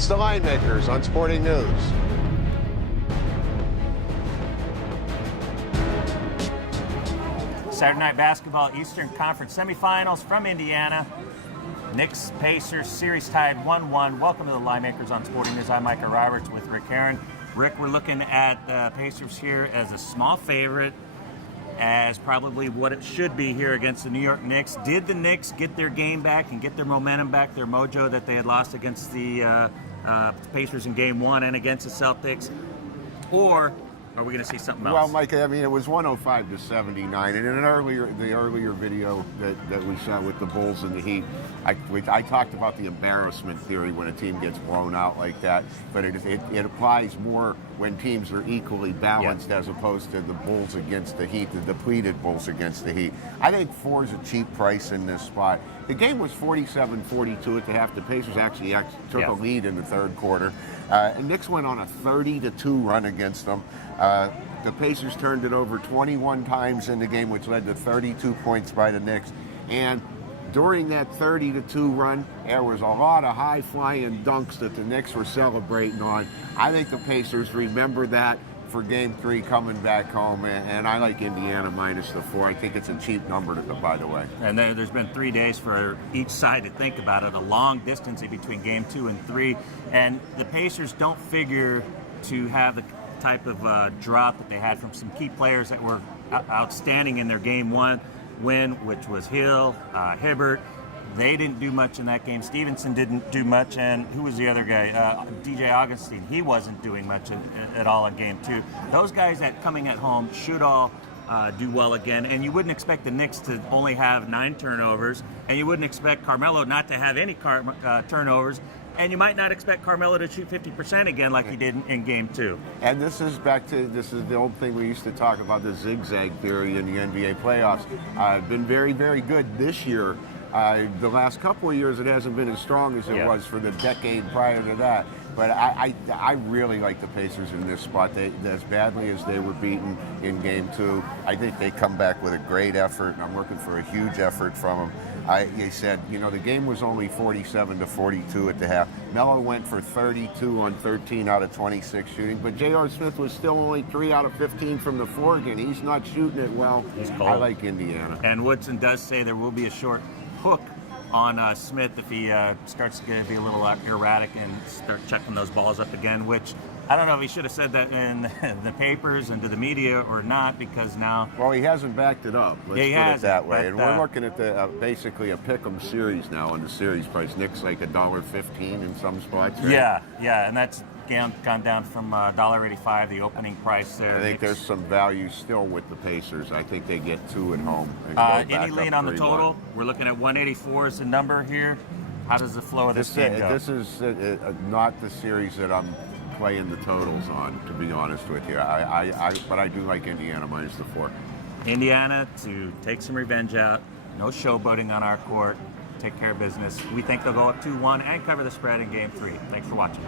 It's the Linemakers on Sporting News. Saturday night basketball Eastern Conference semifinals from Indiana. Knicks Pacers series tied 1-1. Welcome to the Linemakers on Sporting News. I'm Micah Roberts with Rick Herron. Rick, we're looking at the Pacers here as a small favorite, as probably what it should be here against the New York Knicks. Did the Knicks get their game back and get their momentum back, their mojo that they had lost against the Pacers in Game 1 and against the Celtics? Or are we going to see something else? Well, Mike, I mean, it was 105-79, and in the earlier video that we shot with the Bulls and the Heat, I talked about the embarrassment theory when a team gets blown out like that, but it applies more when teams are equally balanced, as opposed to the Bulls against the Heat, the depleted Bulls against the Heat. I think 4 is a cheap price in this spot. The game was 47-42 at the half. The Pacers actually took a lead in the third quarter. And Knicks went on a 30-2 run against them. The Pacers turned it over 21 times in the game, which led to 32 points by the Knicks. And during that 30-2 run, there was a lot of high-flying dunks that the Knicks were celebrating on. I think the Pacers remember that for Game 3 coming back home, and I like Indiana minus the 4. I think it's a cheap number, by the way. And there's been 3 days for each side to think about it, a long distance in between Game 2 and 3, and the Pacers don't figure to have the type of drop that they had from some key players that were outstanding in their Game 1 win, which was Hill, Hibbert. They didn't do much in that game. Stevenson didn't do much, and who was the other guy? DJ Augustine. He wasn't doing much at all in Game 2. Those guys that coming at home should all do well again, and you wouldn't expect the Knicks to only have 9 turnovers, and you wouldn't expect Carmelo not to have any turnovers, and you might not expect Carmelo to shoot 50% again like he did in Game 2. And this is the old thing we used to talk about, the zigzag theory in the NBA playoffs. Been very, very good this year. The last couple of years, it hasn't been as strong as it was for the decade prior to that. But I really like the Pacers in this spot. As badly as they were beaten in Game 2, I think they come back with a great effort, and I'm looking for a huge effort from them. They said, the game was only 47-42 at the half. Melo went for 32 on 13 out of 26 shooting, but J.R. Smith was still only 3 out of 15 from the floor again. He's not shooting it well. He's cold. I like Indiana. And Woodson does say there will be a short hook on Smith if he starts to be a little erratic and start checking those balls up again, which I don't know if he should have said that in the papers and to the media or not, because now... Well, he hasn't backed it up. Let's put it that way. And we're looking at basically a pick'em series now on the series price. Knicks like $1.15 in some spots, right? Yeah, and that's gone down from $1.85, the opening price there. I think there's some value still with the Pacers. I think they get 2 at home. Any lean on the total? We're looking at 184 is the number here. How does the flow of this game go? This is not the series that I'm playing the totals on, to be honest with you. But I do like Indiana minus the 4. Indiana to take some revenge out. No showboating on our court. Take care of business. We think they'll go up 2-1 and cover the spread in Game 3. Thanks for watching.